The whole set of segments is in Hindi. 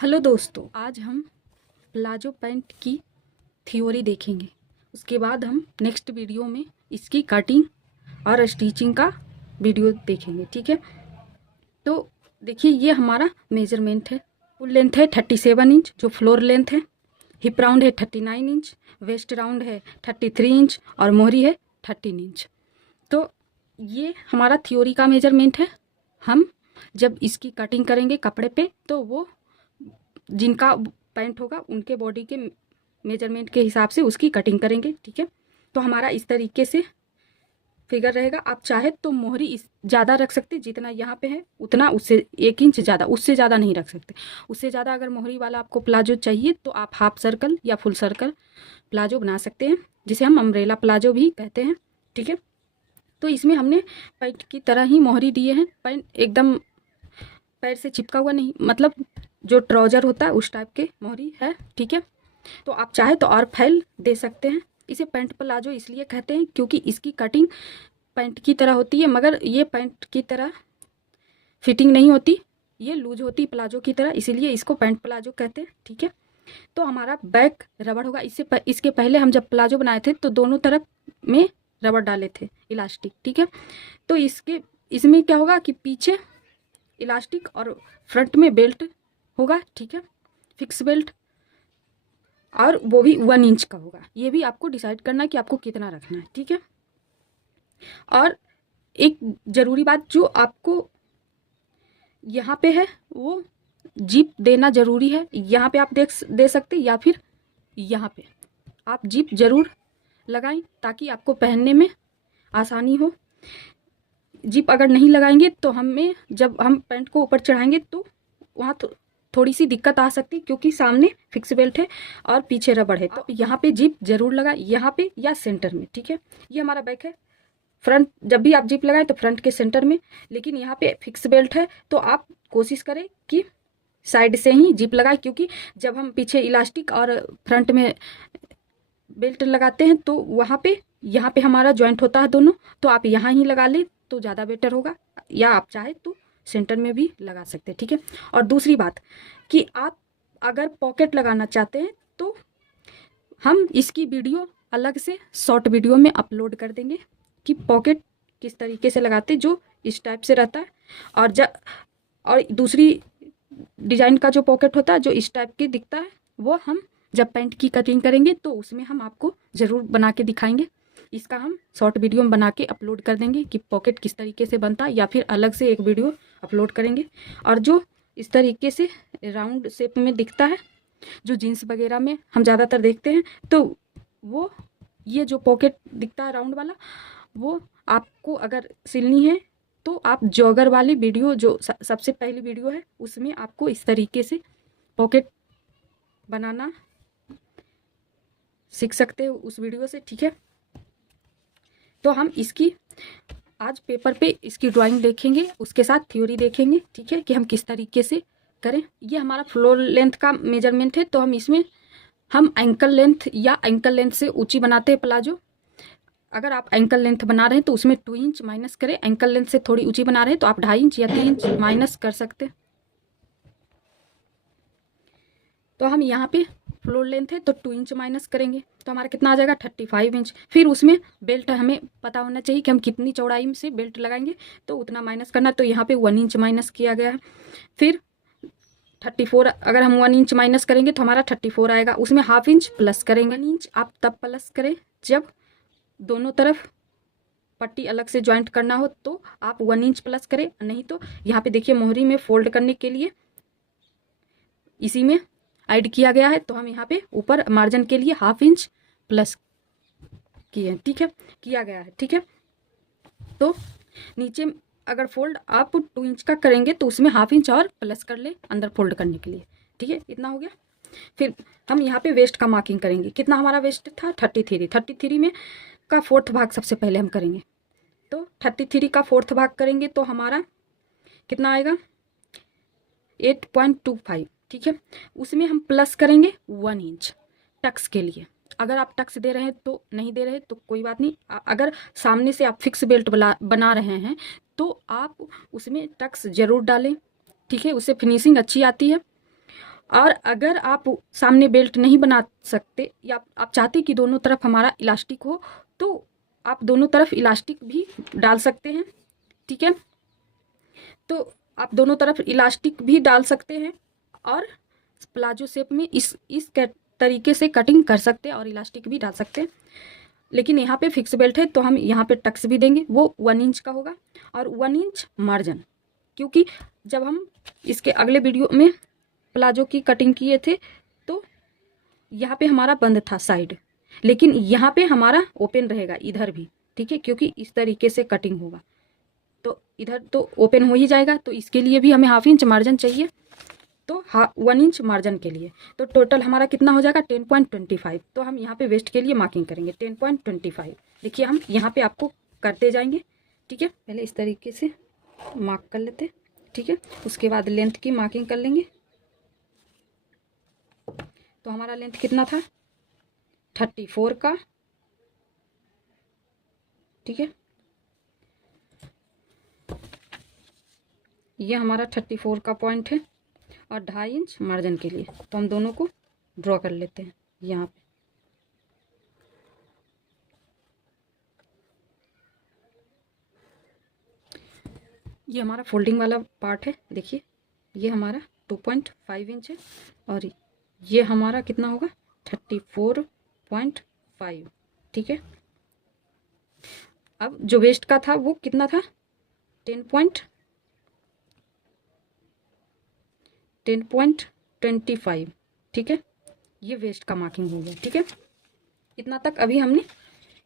हेलो दोस्तों, आज हम प्लाजो पैंट की थ्योरी देखेंगे। उसके बाद हम नेक्स्ट वीडियो में इसकी कटिंग और स्टिचिंग का वीडियो देखेंगे। ठीक है, तो देखिए ये हमारा मेजरमेंट है। फुल लेंथ है 37 इंच जो फ्लोर लेंथ है, हिप राउंड है 39 इंच, वेस्ट राउंड है 33 इंच और मोहरी है 13 इंच। तो ये हमारा थ्योरी का मेजरमेंट है। हम जब इसकी कटिंग करेंगे कपड़े पे तो वो जिनका पैंट होगा उनके बॉडी के मेजरमेंट के हिसाब से उसकी कटिंग करेंगे। ठीक है, तो हमारा इस तरीके से फिगर रहेगा। आप चाहे तो मोहरी इस ज़्यादा रख सकते, जितना यहाँ पे है उतना, उससे 1 इंच ज़्यादा, उससे ज़्यादा नहीं रख सकते। उससे ज़्यादा अगर मोहरी वाला आपको प्लाजो चाहिए तो आप हाफ सर्कल या फुल सर्कल प्लाजो बना सकते हैं, जिसे हम अम्ब्रेला प्लाजो भी कहते हैं। ठीक है, तो इसमें हमने पैंट की तरह ही मोहरी दिए हैं। पैंट एकदम पैर से चिपका हुआ नहीं, मतलब जो ट्राउजर होता है उस टाइप के मोहरी है। ठीक है, तो आप चाहे तो और फैल दे सकते हैं। इसे पैंट प्लाजो इसलिए कहते हैं क्योंकि इसकी कटिंग पैंट की तरह होती है, मगर ये पैंट की तरह फिटिंग नहीं होती, ये लूज होती प्लाजो की तरह, इसीलिए इसको पैंट प्लाजो कहते हैं। ठीक है, तो हमारा बैक रबड़ होगा। इसके पहले हम जब प्लाजो बनाए थे तो दोनों तरफ में रबड़ डाले थे, इलास्टिक। ठीक है, तो इसमें क्या होगा कि पीछे इलास्टिक और फ्रंट में बेल्ट होगा। ठीक है, फिक्स बेल्ट, और वो भी 1 इंच का होगा। ये भी आपको डिसाइड करना है कि आपको कितना रखना है। ठीक है, और एक ज़रूरी बात जो आपको यहाँ पे है वो जिप देना ज़रूरी है। यहाँ पे आप दे सकते, या फिर यहाँ पे आप जिप ज़रूर लगाएं ताकि आपको पहनने में आसानी हो। जिप अगर नहीं लगाएंगे तो हमें जब हम पैंट को ऊपर चढ़ाएंगे तो वहाँ थोड़ी सी दिक्कत आ सकती, क्योंकि सामने फिक्स बेल्ट है और पीछे रबड़ है। तो यहाँ पे जिप जरूर लगाएं, यहाँ पे या सेंटर में। ठीक है, ये हमारा बैक है। फ्रंट जब भी आप जिप लगाएं तो फ्रंट के सेंटर में, लेकिन यहाँ पे फिक्स बेल्ट है तो आप कोशिश करें कि साइड से ही जिप लगाएं, क्योंकि जब हम पीछे इलास्टिक और फ्रंट में बेल्ट लगाते हैं तो वहाँ पे यहाँ पे हमारा जॉइंट होता है दोनों, तो आप यहाँ ही लगा लें तो ज़्यादा बेटर होगा, या आप चाहे तो सेंटर में भी लगा सकते हैं। ठीक है, और दूसरी बात कि आप अगर पॉकेट लगाना चाहते हैं तो हम इसकी वीडियो अलग से शॉर्ट वीडियो में अपलोड कर देंगे कि पॉकेट किस तरीके से लगाते, जो इस टाइप से रहता है, और दूसरी डिजाइन का जो पॉकेट होता है जो इस टाइप के दिखता है, वो हम जब पैंट की कटिंग करेंगे तो उसमें हम आपको ज़रूर बना के दिखाएंगे। इसका हम शॉर्ट वीडियो में बना के अपलोड कर देंगे कि पॉकेट किस तरीके से बनता है, या फिर अलग से एक वीडियो अपलोड करेंगे। और जो इस तरीके से राउंड शेप में दिखता है, जो जीन्स वगैरह में हम ज़्यादातर देखते हैं, तो वो ये जो पॉकेट दिखता है राउंड वाला, वो आपको अगर सिलनी है तो आप जॉगर वाली वीडियो जो सबसे पहली वीडियो है उसमें आपको इस तरीके से पॉकेट बनाना सीख सकते हो उस वीडियो से। ठीक है, तो हम इसकी आज पेपर पे इसकी ड्राइंग देखेंगे, उसके साथ थ्योरी देखेंगे। ठीक है, कि हम किस तरीके से करें। ये हमारा फ्लोर लेंथ का मेजरमेंट है, तो हम एंकल लेंथ या एंकल लेंथ से ऊंची बनाते हैं प्लाजो। अगर आप एंकल लेंथ बना रहे हैं तो उसमें 2 इंच माइनस करें। एंकल लेंथ से थोड़ी ऊंची बना रहे हैं तो आप 2.5 इंच या 3 इंच माइनस कर सकते हैं। तो हम यहाँ पे फ्लोर लेंथ है तो 2 इंच माइनस करेंगे तो हमारा कितना आ जाएगा 35 इंच। फिर उसमें बेल्ट हमें पता होना चाहिए कि हम कितनी चौड़ाई से बेल्ट लगाएंगे, तो उतना माइनस करना। तो यहाँ पे 1 इंच माइनस किया गया है। फिर 34, अगर हम 1 इंच माइनस करेंगे तो हमारा 34 आएगा। उसमें हाफ इंच प्लस करेंगे। 1 इंच आप तब प्लस करें जब दोनों तरफ पट्टी अलग से ज्वाइंट करना हो, तो आप 1 इंच प्लस करें। नहीं तो यहाँ पे देखिए मोहरी में फोल्ड करने के लिए इसी में ऐड किया गया है, तो हम यहाँ पे ऊपर मार्जिन के लिए हाफ इंच प्लस किए। ठीक है, किया गया है। ठीक है, तो नीचे अगर फोल्ड आप 2 इंच का करेंगे तो उसमें हाफ इंच और प्लस कर ले अंदर फोल्ड करने के लिए। ठीक है, इतना हो गया। फिर हम यहाँ पे वेस्ट का मार्किंग करेंगे। कितना हमारा वेस्ट था 33 में का 4th भाग सबसे पहले हम करेंगे। तो 33 का 4th भाग करेंगे तो हमारा कितना आएगा 8.25। ठीक है, उसमें हम प्लस करेंगे 1 इंच टक्स के लिए। अगर आप टक्स दे रहे हैं तो नहीं दे रहे तो कोई बात नहीं। अगर सामने से आप फिक्स बेल्ट बना रहे हैं तो आप उसमें टक्स ज़रूर डालें। ठीक है, उससे फिनिशिंग अच्छी आती है। और अगर आप सामने बेल्ट नहीं बना सकते या आप चाहते कि दोनों तरफ हमारा इलास्टिक हो, तो आप दोनों तरफ इलास्टिक भी डाल सकते हैं। ठीक है, तो आप दोनों तरफ इलास्टिक भी डाल सकते हैं और प्लाजो शेप में इस तरीके से कटिंग कर सकते हैं और इलास्टिक भी डाल सकते हैं। लेकिन यहाँ पे फिक्स बेल्ट है तो हम यहाँ पे टक्स भी देंगे, वो 1 इंच का होगा और 1 इंच मार्जिन, क्योंकि जब हम इसके अगले वीडियो में प्लाजो की कटिंग किए थे तो यहाँ पे हमारा बंद था साइड, लेकिन यहाँ पे हमारा ओपन रहेगा इधर भी। ठीक है, क्योंकि इस तरीके से कटिंग होगा तो इधर तो ओपन हो ही जाएगा, तो इसके लिए भी हमें 1/2 इंच मार्जिन चाहिए, तो 1 इंच मार्जिन के लिए तो टोटल हमारा कितना हो जाएगा 10.25। तो हम यहाँ पे वेस्ट के लिए मार्किंग करेंगे 10.25। देखिए हम यहाँ पे आपको करते जाएंगे। ठीक है, पहले इस तरीके से मार्क कर लेते। ठीक है, उसके बाद लेंथ की मार्किंग कर लेंगे। तो हमारा लेंथ कितना था 34 का। ठीक है, ये हमारा 34 का पॉइंट है और 2.5 इंच मार्जिन के लिए। तो हम दोनों को ड्रॉ कर लेते हैं यहाँ पे। ये हमारा फोल्डिंग वाला पार्ट है। देखिए ये हमारा 2.5 इंच है और ये हमारा कितना होगा 34.5। ठीक है, अब जो वेस्ट का था वो कितना था 10.25। ठीक है, ये वेस्ट का मार्किंग हो गया। ठीक है, इतना तक अभी हमने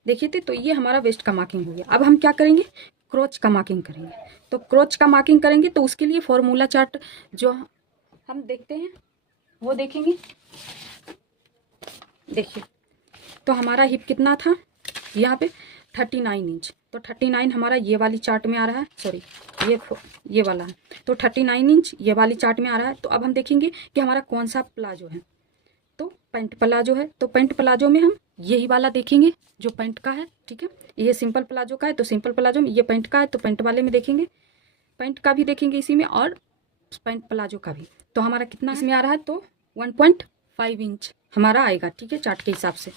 देखे थे, तो ये हमारा वेस्ट का मार्किंग हो गया। अब हम क्या करेंगे क्रोच का मार्किंग करेंगे। तो क्रोच का मार्किंग करेंगे तो उसके लिए फॉर्मूला चार्ट जो हम देखते हैं वो देखेंगे। देखिए तो हमारा हिप कितना था यहाँ पे 39 इंच, तो 39 हमारा ये वाली चार्ट में आ रहा है, सॉरी ये वाला है, तो 39 इंच ये वाली चार्ट में आ रहा है। तो अब हम देखेंगे कि हमारा कौन सा प्लाजो है, तो पैंट प्लाजो है। तो पैंट प्लाजो में हम यही वाला देखेंगे जो पैंट का है। ठीक है, ये सिंपल प्लाजो का है तो सिंपल प्लाजो में, ये पैंट का है तो पैंट वाले में देखेंगे, पैंट का भी देखेंगे इसी में और पैंट प्लाजो का भी। तो हमारा कितना इसमें आ रहा है तो 1.5 इंच हमारा आएगा। ठीक है, चार्ट के हिसाब से।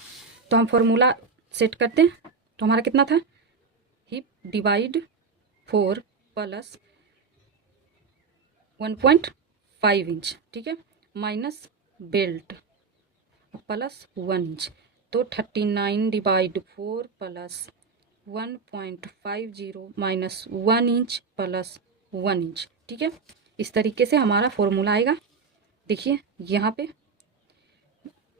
तो हम फॉर्मूला सेट करते हैं। तो हमारा कितना था हिप डिवाइड 4 प्लस 1.5 इंच। ठीक है, माइनस बेल्ट प्लस 1 इंच, तो 39 divide 4 plus 1.50 minus 1 inch plus 1 inch. ठीक है, इस तरीके से हमारा फॉर्मूला आएगा। देखिए यहाँ पे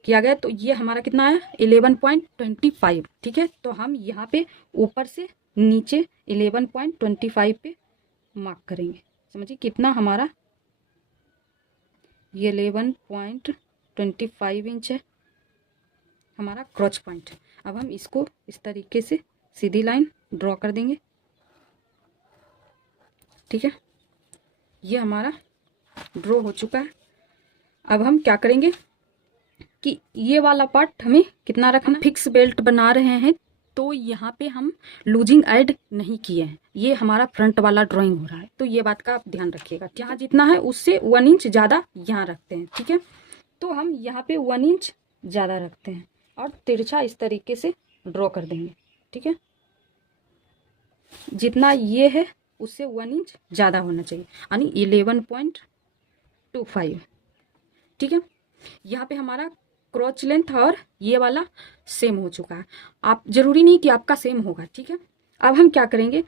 किया गया, तो ये हमारा कितना आया 11.25। ठीक है, तो हम यहाँ पे ऊपर से नीचे 11.25 पे मार्क करेंगे। समझिए कितना हमारा ये 11.25 इंच है हमारा क्रॉच पॉइंट। अब हम इसको इस तरीके से सीधी लाइन ड्रॉ कर देंगे। ठीक है, ये हमारा ड्रॉ हो चुका है। अब हम क्या करेंगे कि ये वाला पार्ट हमें कितना रखना, फिक्स बेल्ट बना रहे हैं तो यहाँ पे हम लूजिंग ऐड नहीं किए हैं, ये हमारा फ्रंट वाला ड्राइंग हो रहा है, तो ये बात का आप ध्यान रखिएगा। यहाँ जितना है उससे 1 इंच ज़्यादा यहाँ रखते हैं। ठीक है, तो हम यहाँ पे 1 इंच ज़्यादा रखते हैं और तिरछा इस तरीके से ड्रॉ कर देंगे। ठीक है, जितना ये है उससे 1 इंच ज़्यादा होना चाहिए, यानी 11.25। ठीक है, यहाँ पे हमारा क्रॉच लेंथ और ये वाला सेम हो चुका है। आप जरूरी नहीं कि आपका सेम होगा। ठीक है, अब हम क्या करेंगे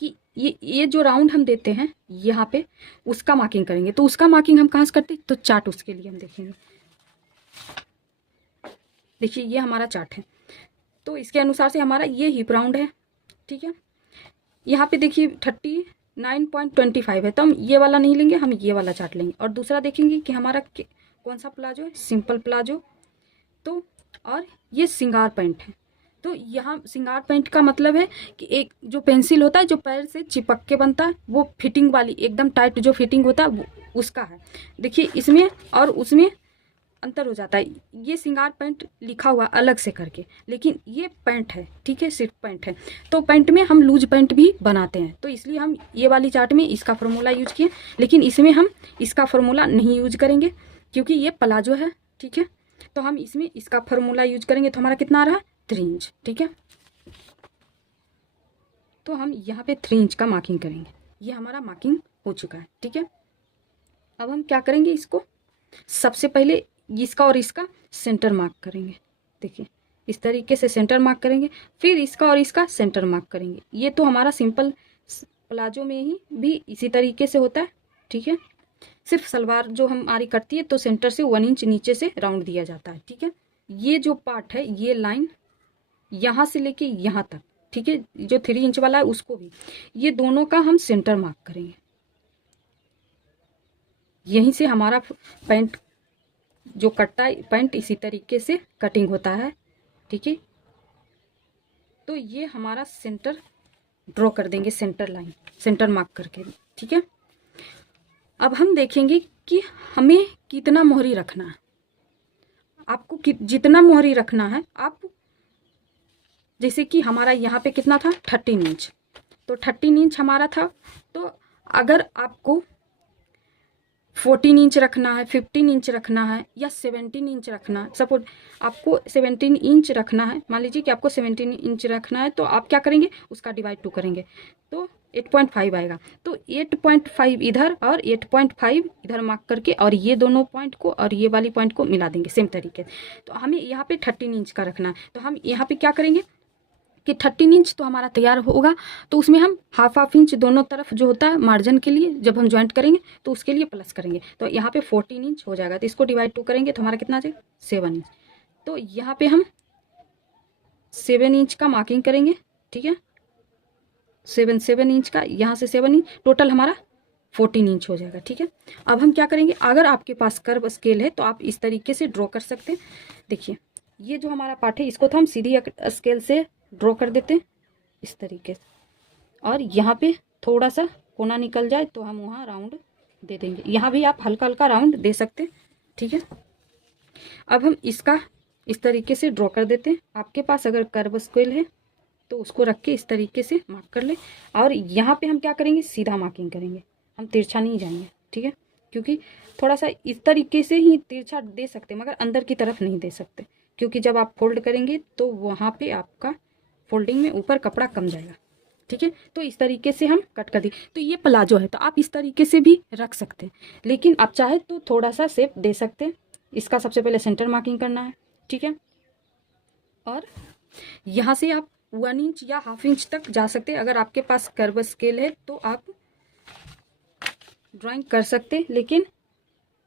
कि ये जो राउंड हम देते हैं यहाँ पे उसका मार्किंग करेंगे। तो उसका मार्किंग हम कहाँ से करते हैं, तो चार्ट उसके लिए हम देखेंगे। देखिए ये हमारा चार्ट है, तो इसके अनुसार से हमारा ये हिप राउंड है। ठीक है, यहाँ पे देखिए 39.25 है, तो हम ये वाला नहीं लेंगे, हम ये वाला चार्ट लेंगे और दूसरा देखेंगे कि हमारा कौन सा प्लाजो है, सिंपल प्लाजो। तो और ये सिंगार पैंट है। तो यहाँ सिंगार पैंट का मतलब है कि एक जो पेंसिल होता है जो पैर से चिपक के बनता है, वो फिटिंग वाली एकदम टाइट जो फिटिंग होता है वो उसका है। देखिए इसमें और उसमें अंतर हो जाता है। ये श्रृंगार पैंट लिखा हुआ अलग से करके, लेकिन ये पैंट है, ठीक है, सिर्फ पैंट है। तो पैंट में हम लूज पैंट भी बनाते हैं, तो इसलिए हम ये वाली चार्ट में इसका फार्मूला यूज किए, लेकिन इसमें हम इसका फार्मूला नहीं यूज करेंगे क्योंकि ये प्लाजो है, ठीक है। तो हम इसमें इसका फार्मूला यूज करेंगे, तो हमारा कितना आ रहा है 3 इंच, ठीक है। तो हम यहाँ पे 3 इंच का मार्किंग करेंगे। ये हमारा मार्किंग हो चुका है, ठीक है। अब हम क्या करेंगे, इसको सबसे पहले इसका और इसका सेंटर मार्क करेंगे। देखिए इस तरीके से सेंटर मार्क करेंगे, फिर इसका और इसका सेंटर मार्क करेंगे। ये तो हमारा सिंपल प्लाजो में ही भी इसी तरीके से होता है, ठीक है। सिर्फ सलवार जो हम आरी कटती है तो सेंटर से 1 इंच नीचे से राउंड दिया जाता है, ठीक है। ये जो पार्ट है, ये लाइन यहाँ से लेके यहाँ तक, ठीक है, जो 3 इंच वाला है उसको भी, ये दोनों का हम सेंटर मार्क करेंगे। यहीं से हमारा पैंट जो कटता है, पैंट इसी तरीके से कटिंग होता है, ठीक है। तो ये हमारा सेंटर ड्रॉ कर देंगे, सेंटर लाइन सेंटर मार्क करके, ठीक है। अब हम देखेंगे कि हमें कितना मोहरी रखना है। आपको जितना मोहरी रखना है, आप जैसे कि हमारा यहाँ पे कितना था 13 इंच, तो 13 इंच हमारा था। तो अगर आपको 14 इंच रखना है, 15 इंच रखना है, या 17 इंच रखना है, सपोज आपको 17 इंच रखना है, मान लीजिए कि आपको 17 इंच रखना है, तो आप क्या करेंगे, उसका डिवाइड 2 करेंगे तो 8.5 आएगा। तो 8.5 इधर और 8.5 इधर मार्क करके, और ये दोनों पॉइंट को और ये वाली पॉइंट को मिला देंगे सेम तरीके। तो हमें यहाँ पे 13 इंच का रखना है, तो हम यहाँ पे क्या करेंगे कि 13 इंच तो हमारा तैयार होगा, तो उसमें हम हाफ इंच दोनों तरफ जो होता है मार्जिन के लिए, जब हम ज्वाइंट करेंगे तो उसके लिए प्लस करेंगे। तो यहाँ पे 14 इंच हो जाएगा, तो इसको डिवाइड 2 करेंगे तो हमारा कितना आ जाएगा 7 इंच। तो यहाँ पे हम 7 इंच का मार्किंग करेंगे, ठीक है। 7 इंच का, यहाँ से 7 इंच, टोटल हमारा 14 इंच हो जाएगा, ठीक है। अब हम क्या करेंगे, अगर आपके पास कर्व स्केल है तो आप इस तरीके से ड्रॉ कर सकते हैं। देखिए ये जो हमारा पार्ट है, इसको तो हम सीधी स्केल से ड्रॉ कर देते हैं इस तरीके से, और यहाँ पे थोड़ा सा कोना निकल जाए तो हम वहाँ राउंड दे देंगे। यहाँ भी आप हल्का हल्का राउंड दे सकते हैं, ठीक है। अब हम इसका इस तरीके से ड्रॉ कर देते हैं। आपके पास अगर कर्व स्केल है तो उसको रख के इस तरीके से मार्क कर ले, और यहाँ पे हम क्या करेंगे, सीधा मार्किंग करेंगे, हम तिरछा नहीं जाएंगे, ठीक है। क्योंकि थोड़ा सा इस तरीके से ही तिरछा दे सकते हैं, मगर अंदर की तरफ नहीं दे सकते, क्योंकि जब आप फोल्ड करेंगे तो वहाँ पे आपका फोल्डिंग में ऊपर कपड़ा कम जाएगा, ठीक है। तो इस तरीके से हम कट कर दी। तो ये प्लाजो है, तो आप इस तरीके से भी रख सकते हैं, लेकिन आप चाहे तो थोड़ा सा शेप दे सकते हैं। इसका सबसे पहले सेंटर मार्किंग करना है, ठीक है, और यहाँ से आप 1 इंच या हाफ इंच तक जा सकते हैं। अगर आपके पास कर्व स्केल है तो आप ड्राइंग कर सकते हैं, लेकिन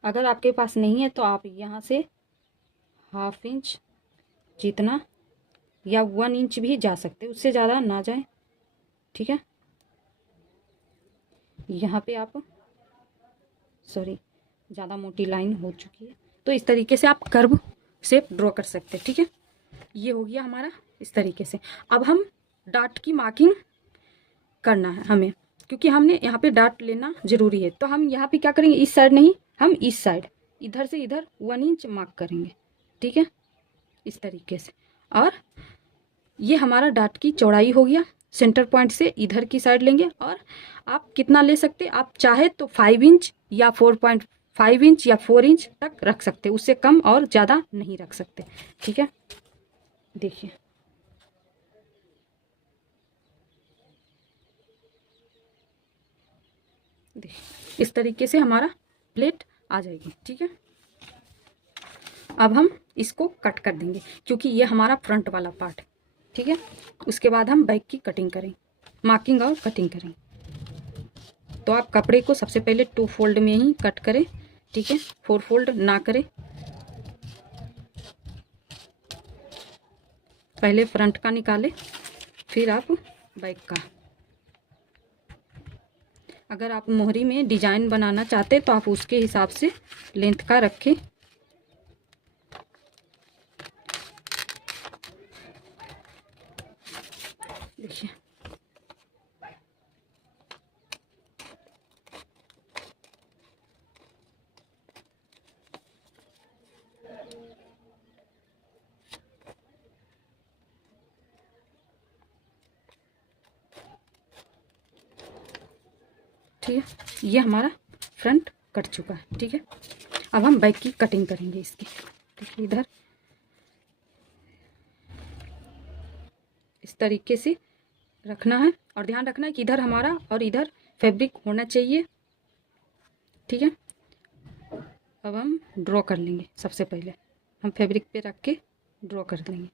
अगर आपके पास नहीं है तो आप यहाँ से हाफ इंच जितना या 1 इंच भी जा सकते हैं, उससे ज़्यादा ना जाए, ठीक है। यहाँ पे आप ज़्यादा मोटी लाइन हो चुकी है, तो इस तरीके से आप कर्व शेप ड्रॉ कर सकते हैं, ठीक है। ये हो गया हमारा इस तरीके से। अब हम डाट की मार्किंग करना है हमें, क्योंकि हमने यहाँ पे डाट लेना ज़रूरी है। तो हम यहाँ पे क्या करेंगे, इस साइड नहीं, हम इस साइड इधर से इधर 1 इंच मार्क करेंगे, ठीक है, इस तरीके से। और ये हमारा डाट की चौड़ाई हो गया। सेंटर पॉइंट से इधर की साइड लेंगे, और आप कितना ले सकते हैं, आप चाहे तो 5 इंच या 4.5 इंच या 4 इंच तक रख सकते, उससे कम और ज़्यादा नहीं रख सकते, ठीक है। देखिए इस तरीके से हमारा प्लेट आ जाएगी, ठीक है। अब हम इसको कट कर देंगे, क्योंकि ये हमारा फ्रंट वाला पार्ट है, ठीक है। उसके बाद हम बैक की कटिंग करें, मार्किंग और कटिंग करें। तो आप कपड़े को सबसे पहले 2 फोल्ड में ही कट करें, ठीक है, 4 फोल्ड ना करें। पहले फ्रंट का निकालें, फिर आप बैक का। अगर आप मोहरी में डिजाइन बनाना चाहते हैं तो आप उसके हिसाब से लेंथ का रखें। देखिए ठीक है, ये हमारा फ्रंट कट चुका है। ठीक है, अब हम बैक की कटिंग करेंगे इसकी। देखिए इधर इस तरीके से रखना है और ध्यान रखना है कि इधर हमारा और इधर फैब्रिक होना चाहिए। ठीक है, अब हम ड्रॉ कर लेंगे। सबसे पहले हम फैब्रिक पे रख के ड्रॉ कर लेंगे।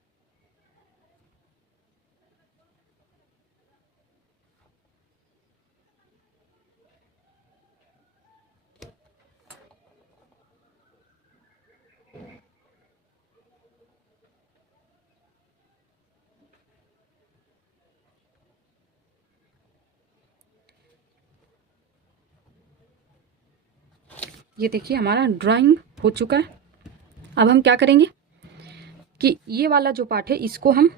ये देखिए हमारा ड्राइंग हो चुका है। अब हम क्या करेंगे कि ये वाला जो पार्ट है इसको हम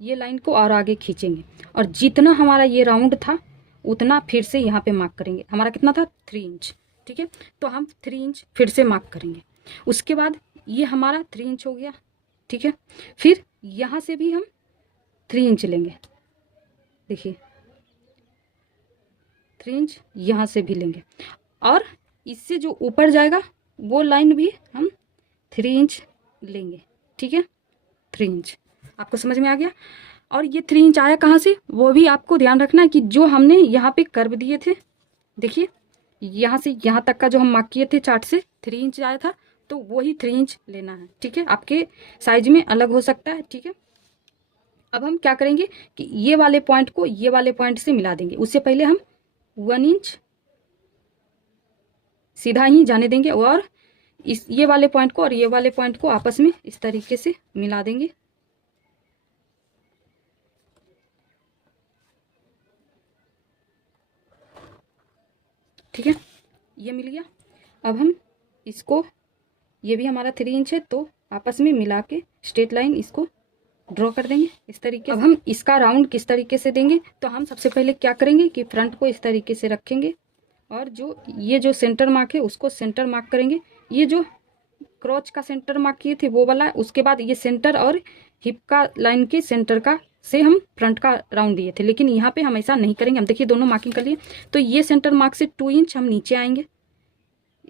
ये लाइन को और आगे खींचेंगे और जितना हमारा ये राउंड था उतना फिर से यहाँ पे मार्क करेंगे। हमारा कितना था 3 इंच। ठीक है, तो हम 3 इंच फिर से मार्क करेंगे। उसके बाद ये हमारा 3 इंच हो गया। ठीक है, फिर यहाँ से भी हम 3 इंच लेंगे। देखिए 3 इंच यहाँ से भी लेंगे और इससे जो ऊपर जाएगा वो लाइन भी हम 3 इंच लेंगे। ठीक है, 3 इंच आपको समझ में आ गया। और ये 3 इंच आया कहाँ से, वो भी आपको ध्यान रखना है कि जो हमने यहाँ पे कर्व दिए थे, देखिए यहाँ से यहाँ तक का जो हम मार्क किए थे चार्ट से 3 इंच आया था, तो वही 3 इंच लेना है। ठीक है, आपके साइज में अलग हो सकता है। ठीक है, अब हम क्या करेंगे कि ये वाले पॉइंट को ये वाले पॉइंट से मिला देंगे। उससे पहले हम 1 इंच सीधा ही जाने देंगे और इस ये वाले पॉइंट को और ये वाले पॉइंट को आपस में इस तरीके से मिला देंगे। ठीक है, ये मिल गया। अब हम इसको, ये भी हमारा 3 इंच है, तो आपस में मिला के स्ट्रेट लाइन इसको ड्रॉ कर देंगे इस तरीके से। अब हम इसका राउंड किस तरीके से देंगे, तो हम सबसे पहले क्या करेंगे कि फ्रंट को इस तरीके से रखेंगे और जो ये जो सेंटर मार्क है उसको सेंटर मार्क करेंगे। ये जो क्रॉच का सेंटर मार्क किए थे वो वाला। उसके बाद ये सेंटर और हिप का लाइन के सेंटर का से हम फ्रंट का राउंड दिए थे, लेकिन यहाँ पे हम ऐसा नहीं करेंगे। हम देखिए दोनों मार्किंग कर लिए, तो ये सेंटर मार्क से 2 इंच हम नीचे आएंगे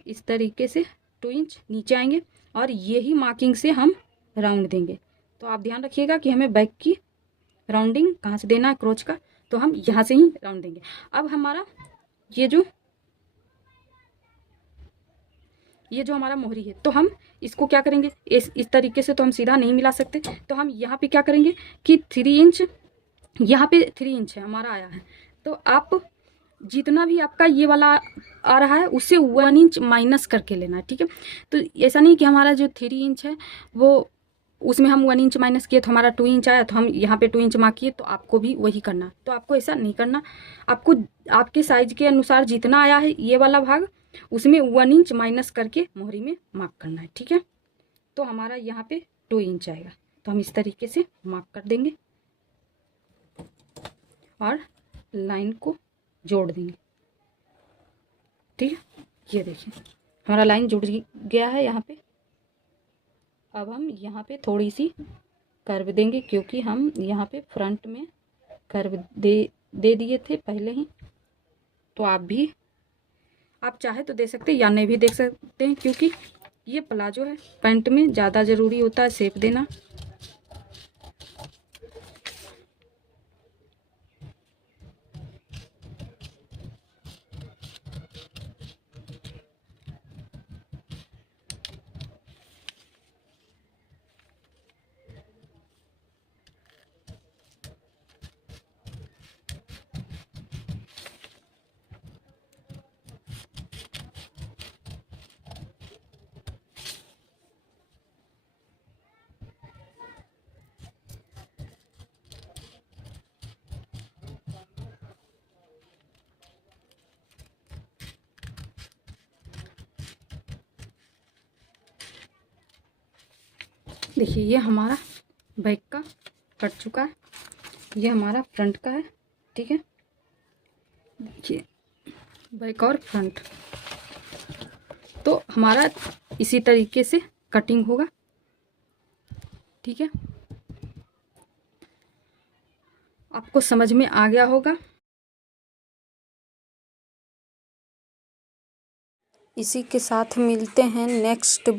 इस तरीके से, 2 इंच नीचे आएंगे और यही मार्किंग से हम राउंड देंगे। तो आप ध्यान रखिएगा कि हमें बैक की राउंडिंग कहाँ से देना है क्रॉच का, तो हम यहाँ से ही राउंड देंगे। अब हमारा ये जो हमारा मोहरी है, तो हम इसको क्या करेंगे, इस तरीके से तो हम सीधा नहीं मिला सकते, तो हम यहाँ पे क्या करेंगे कि 3 इंच, यहाँ पे 3 इंच है हमारा आया है, तो आप जितना भी आपका ये वाला आ रहा है उससे 1 इंच माइनस करके लेना है। ठीक है, तो ऐसा नहीं कि हमारा जो 3 इंच है वो उसमें हम 1 इंच माइनस किए तो हमारा 2 इंच आया, तो हम यहाँ पे 2 इंच मार्क किए, तो आपको भी वही करना। तो आपको ऐसा नहीं करना, आपको आपके साइज के अनुसार जितना आया है ये वाला भाग उसमें 1 इंच माइनस करके मोहरी में मार्क करना है। ठीक है, तो हमारा यहाँ पे 2 इंच आएगा, तो हम इस तरीके से मार्क कर देंगे और लाइन को जोड़ देंगे। ठीक है, ये देखिए हमारा लाइन जुड़ गया है यहाँ पे। अब हम यहाँ पे थोड़ी सी कर्व देंगे, क्योंकि हम यहाँ पे फ्रंट में कर्व दे दिए थे पहले ही, तो आप चाहे तो दे सकते हैं या नहीं भी दे सकते हैं, क्योंकि ये प्लाजो है, पैंट में ज़्यादा ज़रूरी होता है शेप देना। देखिए ये हमारा बैक का कट चुका है, ये हमारा फ्रंट का है। ठीक है, देखिए बैक और फ्रंट, तो हमारा इसी तरीके से कटिंग होगा। ठीक है, आपको समझ में आ गया होगा। इसी के साथ मिलते हैं नेक्स्ट